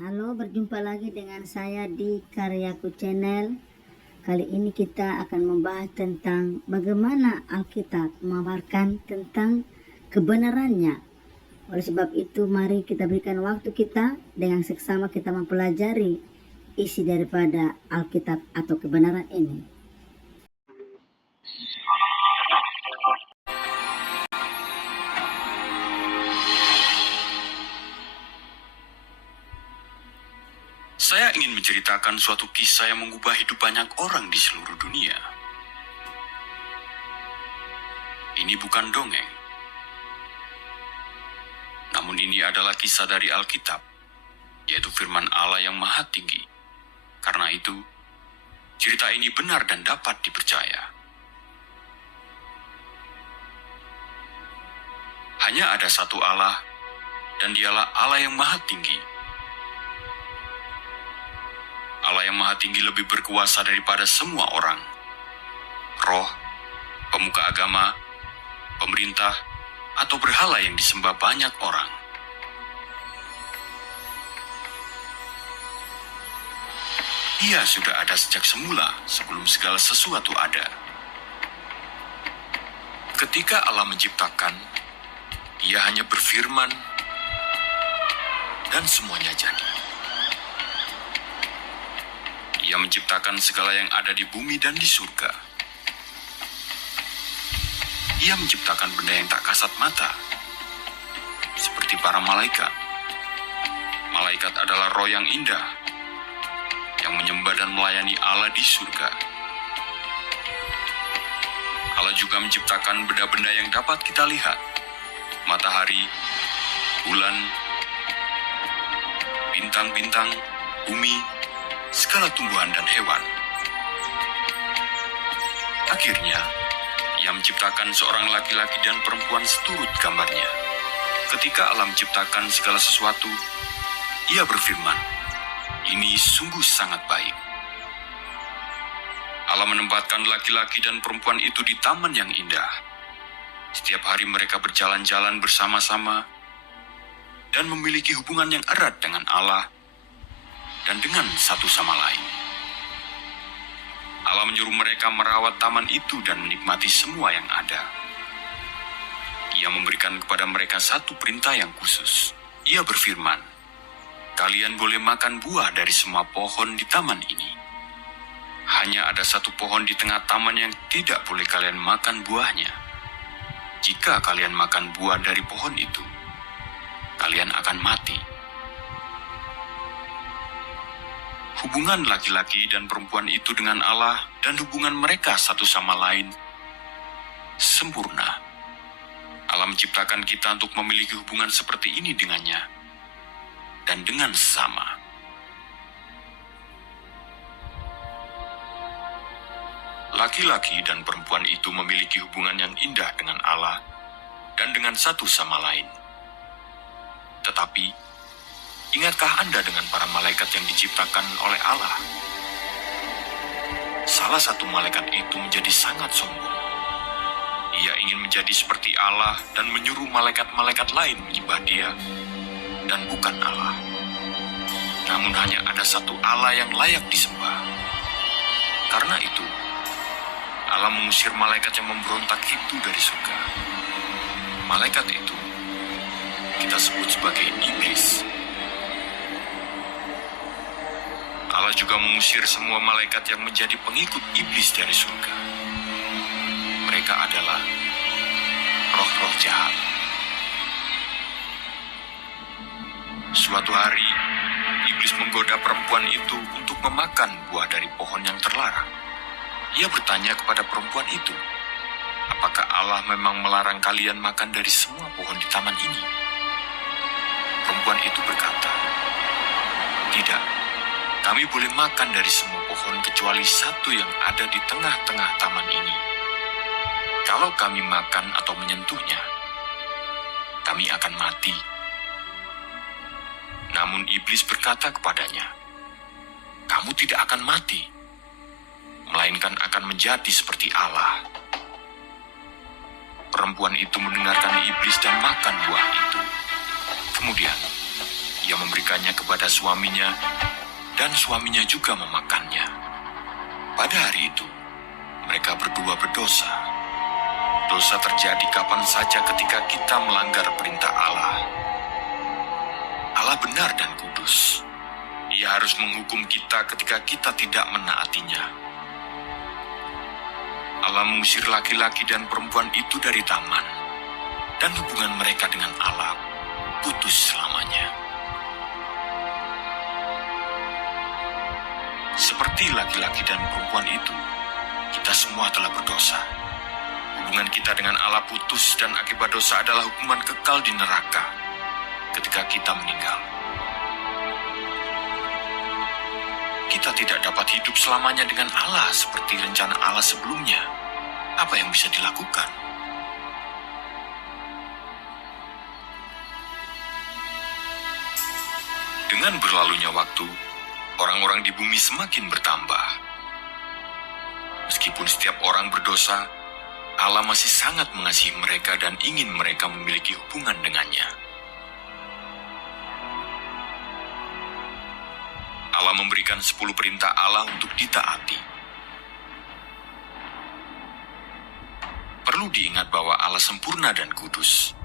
Halo, berjumpa lagi dengan saya di Karyaku Channel. Kali ini kita akan membahas tentang bagaimana Alkitab memaparkan tentang kebenarannya. Oleh sebab itu, mari kita berikan waktu kita dengan seksama kita mempelajari isi daripada Alkitab atau kebenaran ini. Saya ingin menceritakan suatu kisah yang mengubah hidup banyak orang di seluruh dunia. Ini bukan dongeng. Namun ini adalah kisah dari Alkitab, yaitu firman Allah yang Maha Tinggi. Karena itu, cerita ini benar dan dapat dipercaya. Hanya ada satu Allah, dan dialah Allah yang Maha Tinggi. Allah yang Maha Tinggi lebih berkuasa daripada semua orang. Roh, pemuka agama, pemerintah, atau berhala yang disembah banyak orang. Ia sudah ada sejak semula, sebelum segala sesuatu ada. Ketika Allah menciptakan, Ia hanya berfirman, dan semuanya jadi. Ia menciptakan segala yang ada di bumi dan di surga. Ia menciptakan benda yang tak kasat mata, seperti para malaikat. Malaikat adalah roh yang indah, yang menyembah dan melayani Allah di surga. Allah juga menciptakan benda-benda yang dapat kita lihat, matahari, bulan, bintang-bintang, bumi, segala tumbuhan dan hewan. Akhirnya, Ia menciptakan seorang laki-laki dan perempuan seturut gambarnya. Ketika Allah menciptakan segala sesuatu, Ia berfirman, "Ini sungguh sangat baik." Allah menempatkan laki-laki dan perempuan itu di taman yang indah. Setiap hari mereka berjalan-jalan bersama-sama dan memiliki hubungan yang erat dengan Allah dan dengan satu sama lain. Allah menyuruh mereka merawat taman itu dan menikmati semua yang ada. Ia memberikan kepada mereka satu perintah yang khusus. Ia berfirman, "Kalian boleh makan buah dari semua pohon di taman ini. Hanya ada satu pohon di tengah taman yang tidak boleh kalian makan buahnya. Jika kalian makan buah dari pohon itu, kalian akan mati." Hubungan laki-laki dan perempuan itu dengan Allah dan hubungan mereka satu sama lain sempurna. Allah menciptakan kita untuk memiliki hubungan seperti ini dengannya dan dengan sesama. Laki-laki dan perempuan itu memiliki hubungan yang indah dengan Allah dan dengan satu sama lain. Tetapi, ingatkah Anda dengan para malaikat yang diciptakan oleh Allah? Salah satu malaikat itu menjadi sangat sombong. Ia ingin menjadi seperti Allah dan menyuruh malaikat-malaikat lain menyembah Dia, dan bukan Allah. Namun hanya ada satu Allah yang layak disembah. Karena itu, Allah mengusir malaikat yang memberontak itu dari surga. Malaikat itu kita sebut sebagai iblis. Allah juga mengusir semua malaikat yang menjadi pengikut iblis dari surga. Mereka adalah roh-roh jahat. Suatu hari, iblis menggoda perempuan itu untuk memakan buah dari pohon yang terlarang. Ia bertanya kepada perempuan itu, "Apakah Allah memang melarang kalian makan dari semua pohon di taman ini?" Perempuan itu berkata, "Tidak. Kami boleh makan dari semua pohon kecuali satu yang ada di tengah-tengah taman ini. Kalau kami makan atau menyentuhnya, kami akan mati." Namun iblis berkata kepadanya, "Kamu tidak akan mati, melainkan akan menjadi seperti Allah." Perempuan itu mendengarkan iblis dan makan buah itu. Kemudian, ia memberikannya kepada suaminya, dan suaminya juga memakannya. Pada hari itu, mereka berdua berdosa. Dosa terjadi kapan saja ketika kita melanggar perintah Allah. Allah benar dan kudus. Ia harus menghukum kita ketika kita tidak menaatinya. Allah mengusir laki-laki dan perempuan itu dari taman, dan hubungan mereka dengan Allah putus selamanya. Seperti laki-laki dan perempuan itu, kita semua telah berdosa. Hubungan kita dengan Allah putus, dan akibat dosa adalah hukuman kekal di neraka ketika kita meninggal. Kita tidak dapat hidup selamanya dengan Allah seperti rencana Allah sebelumnya. Apa yang bisa dilakukan? Dengan berlalunya waktu, orang-orang di bumi semakin bertambah. Meskipun setiap orang berdosa, Allah masih sangat mengasihi mereka dan ingin mereka memiliki hubungan dengannya. Allah memberikan 10 perintah Allah untuk ditaati. Perlu diingat bahwa Allah sempurna dan kudus.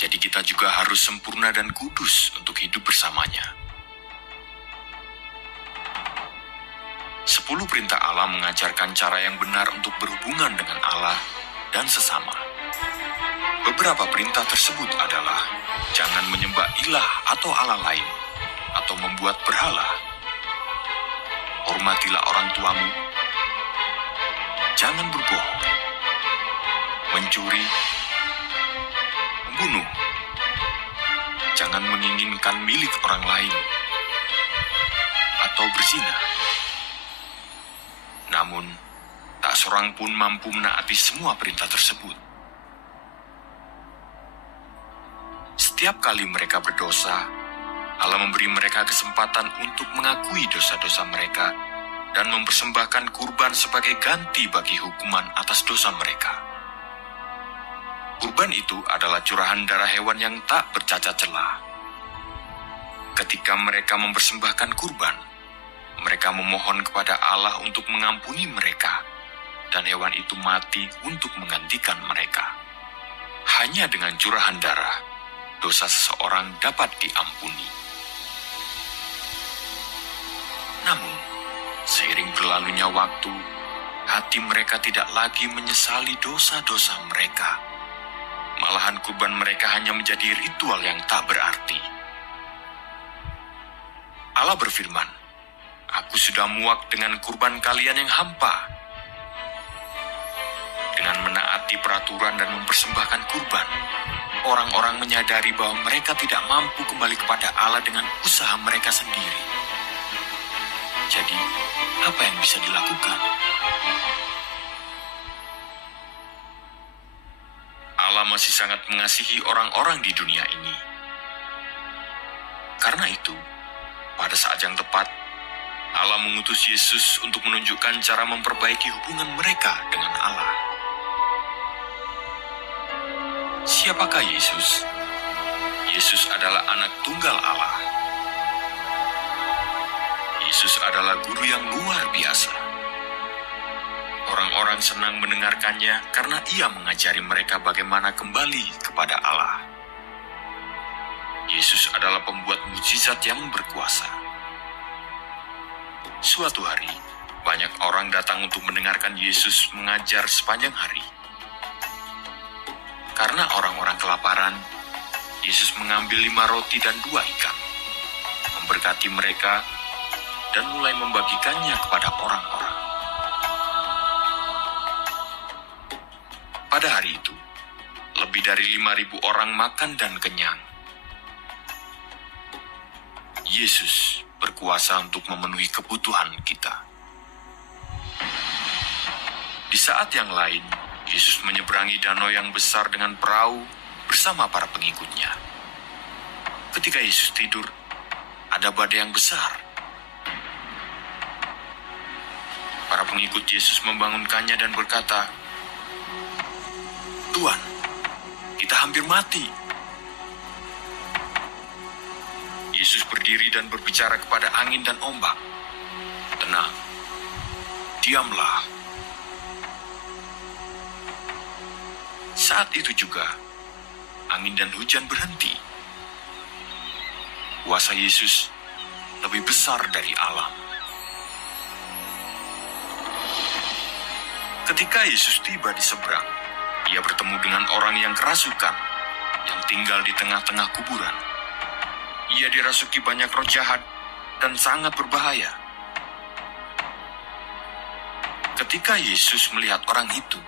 Jadi kita juga harus sempurna dan kudus untuk hidup bersamanya. 10 perintah Allah mengajarkan cara yang benar untuk berhubungan dengan Allah dan sesama. Beberapa perintah tersebut adalah: jangan menyembah ilah atau Allah lain, atau membuat berhala. Hormatilah orang tuamu. Jangan berbohong, mencuri, membunuh. Jangan menginginkan milik orang lain, atau berzina. Namun, tak seorang pun mampu menaati semua perintah tersebut. Setiap kali mereka berdosa, Allah memberi mereka kesempatan untuk mengakui dosa-dosa mereka dan mempersembahkan kurban sebagai ganti bagi hukuman atas dosa mereka. Kurban itu adalah curahan darah hewan yang tak bercacat celah. Ketika mereka mempersembahkan kurban, mereka memohon kepada Allah untuk mengampuni mereka, dan hewan itu mati untuk menggantikan mereka. Hanya dengan curahan darah, dosa seseorang dapat diampuni. Namun, seiring berlalunya waktu, hati mereka tidak lagi menyesali dosa-dosa mereka. Malahan kurban mereka hanya menjadi ritual yang tak berarti. Allah berfirman, "Aku sudah muak dengan kurban kalian yang hampa." Dengan menaati peraturan dan mempersembahkan kurban, orang-orang menyadari bahwa mereka tidak mampu kembali kepada Allah dengan usaha mereka sendiri. Jadi, apa yang bisa dilakukan? Allah masih sangat mengasihi orang-orang di dunia ini. Karena itu, pada saat yang tepat, Allah mengutus Yesus untuk menunjukkan cara memperbaiki hubungan mereka dengan Allah. Siapakah Yesus? Yesus adalah anak tunggal Allah. Yesus adalah guru yang luar biasa. Orang-orang senang mendengarkannya karena ia mengajari mereka bagaimana kembali kepada Allah. Yesus adalah pembuat mukjizat yang berkuasa. Suatu hari, banyak orang datang untuk mendengarkan Yesus mengajar sepanjang hari. Karena orang-orang kelaparan, Yesus mengambil 5 roti dan 2 ikan, memberkati mereka, dan mulai membagikannya kepada orang-orang. Pada hari itu, lebih dari 5.000 orang makan dan kenyang. Yesus berkuasa untuk memenuhi kebutuhan kita. Di saat yang lain, Yesus menyeberangi danau yang besar dengan perahu bersama para pengikutnya. Ketika Yesus tidur, ada badai yang besar. Para pengikut Yesus membangunkannya dan berkata, "Tuhan, kita hampir mati." Yesus berdiri dan berbicara kepada angin dan ombak. Tenang, diamlah. Saat itu juga, angin dan hujan berhenti. Kuasa Yesus lebih besar dari alam. Ketika Yesus tiba di seberang, ia bertemu dengan orang yang kerasukan, yang tinggal di tengah-tengah kuburan. Ia dirasuki banyak roh jahat dan sangat berbahaya. Ketika Yesus melihat orang itu,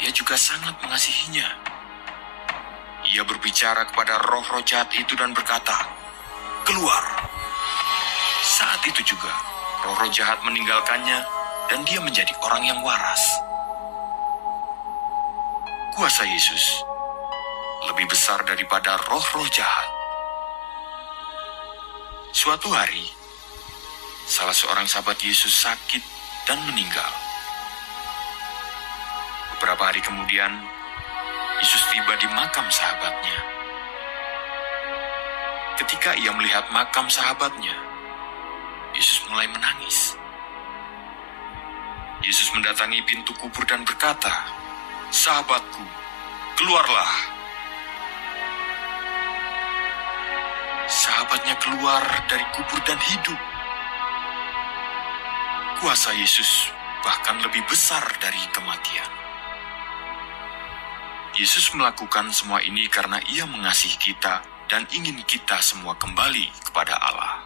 ia juga sangat mengasihinya. Ia berbicara kepada roh-roh jahat itu dan berkata, "Keluar!" Saat itu juga, roh-roh jahat meninggalkannya dan dia menjadi orang yang waras. Kuasa Yesus lebih besar daripada roh-roh jahat. Suatu hari, salah seorang sahabat Yesus sakit dan meninggal. Beberapa hari kemudian, Yesus tiba di makam sahabatnya. Ketika ia melihat makam sahabatnya, Yesus mulai menangis. Yesus mendatangi pintu kubur dan berkata, "Sahabatku, keluarlah." Sahabatnya keluar dari kubur dan hidup. Kuasa Yesus bahkan lebih besar dari kematian. Yesus melakukan semua ini karena ia mengasihi kita dan ingin kita semua kembali kepada Allah.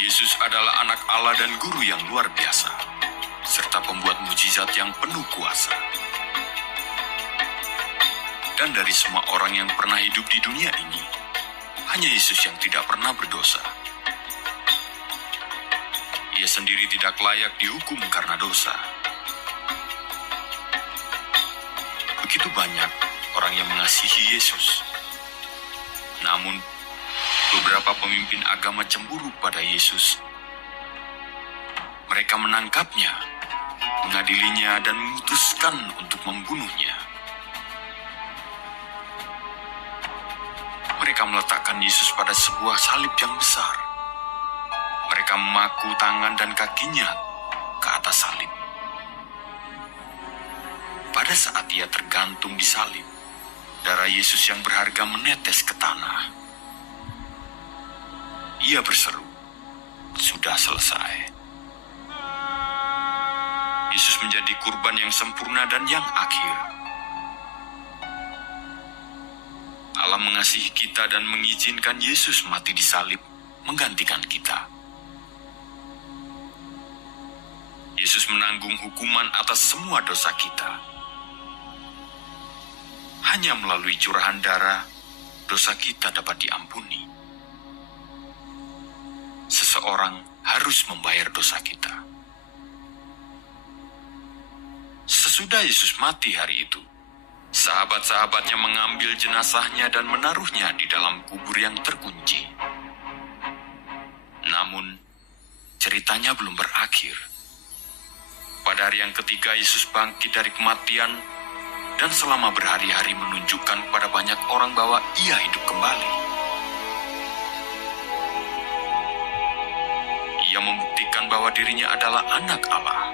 Yesus adalah anak Allah dan guru yang luar biasa, serta pembuat mujizat yang penuh kuasa. Dan dari semua orang yang pernah hidup di dunia ini, hanya Yesus yang tidak pernah berdosa. Ia sendiri tidak layak dihukum karena dosa. Begitu banyak orang yang mengasihi Yesus. Namun, beberapa pemimpin agama cemburu pada Yesus. Mereka menangkapnya, mengadilinya, dan memutuskan untuk membunuhnya. Mereka meletakkan Yesus pada sebuah salib yang besar. Mereka memaku tangan dan kakinya ke atas salib. Pada saat ia tergantung di salib, darah Yesus yang berharga menetes ke tanah. Ia berseru, "Sudah selesai." Yesus menjadi kurban yang sempurna dan yang akhir. Allah mengasihi kita dan mengizinkan Yesus mati di salib, menggantikan kita. Yesus menanggung hukuman atas semua dosa kita. Hanya melalui curahan darah, dosa kita dapat diampuni. Seseorang harus membayar dosa kita. Sesudah Yesus mati hari itu, sahabat-sahabatnya mengambil jenazahnya dan menaruhnya di dalam kubur yang terkunci. Namun, ceritanya belum berakhir. Pada hari yang ketiga, Yesus bangkit dari kematian dan selama berhari-hari menunjukkan kepada banyak orang bahwa ia hidup kembali. Ia membuktikan bahwa dirinya adalah anak Allah.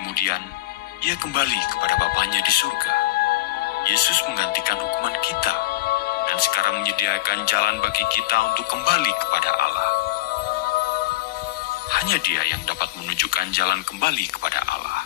Kemudian, ia kembali kepada Bapanya di surga. Yesus menggantikan hukuman kita dan sekarang menyediakan jalan bagi kita untuk kembali kepada Allah. Hanya Dia yang dapat menunjukkan jalan kembali kepada Allah.